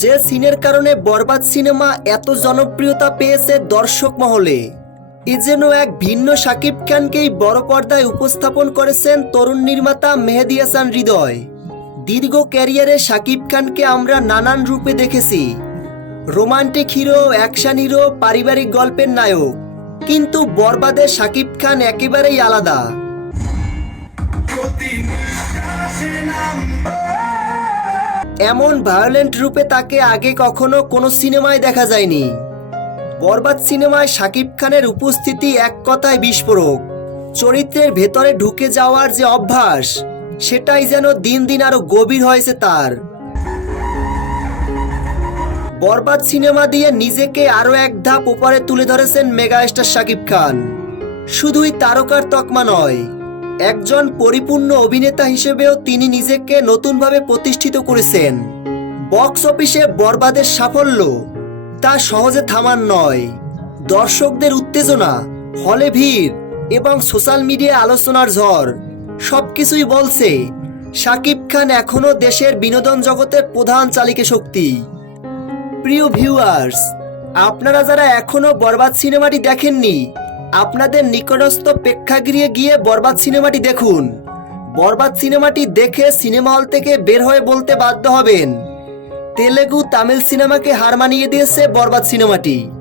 যে সিনের কারণে বরবাদ সিনেমা এত জনপ্রিয়তা পেয়েছে দর্শক মহলে। এ যেন এক ভিন্ন শাকিব খানকেই বড় পর্দায় উপস্থাপন করেছেন তরুণ নির্মাতা মেহেদি হাসান হৃদয়। দীর্ঘ ক্যারিয়ারে শাকিব খানকে আমরা নানান রূপে দেখেছি। রোমান্টিক হিরো, অ্যাকশন হিরো, পারিবারিক গল্পের নায়ক। কিন্তু বরবাদে শাকিব খান একেবারেই আলাদা। এমন ভায়োলেন্ট রূপে তাকে আগে কখনো কোনো সিনেমায় দেখা যায়নি। বরবাদ সিনেমায় শাকিব খানের উপস্থিতি এক কথায় বিস্ফোরক। চরিত্রের ভেতরে ঢুকে যাওয়ার যে অভ্যাস, সেটাই যেন দিন দিন আরও গভীর হয়েছে তার। বরবাদ সিনেমা দিয়ে নিজেকে আরও এক ধাপ উপরে তুলে ধরেছেন মেগাস্টার শাকিব খান। শুধুই তারকার তকমা নয় একজন পরিপূর্ণ অভিনেতা হিসেবেও তিনি নিজেকে নতুনভাবে প্রতিষ্ঠিত করেছেন। বক্স অফিসে বরবাদের সাফল্য, তা সহজে থামার নয়। দর্শকদের উত্তেজনা, হলে ভিড় এবং সোশ্যাল মিডিয়া আলোচনার ঝড় সব কিছুই বলছে, শাকিব খান এখনও দেশের বিনোদন জগতের প্রধান চালিকা শক্তি প্রিয় ভিউয়ার্স, আপনারা যারা এখনও বরবাদ সিনেমাটি দেখেননি আপনাদের নিকটস্থ প্রেক্ষাগৃহে গিয়ে বরবাদ সিনেমাটি দেখুন। বরবাদ সিনেমাটি দেখে সিনেমা হল থেকে বের হয়ে বলতে বাধ্য হবেন। তেলেগু তামিল সিনেমাকে হার মানিয়ে দিয়েছে বরবাদ সিনেমাটি।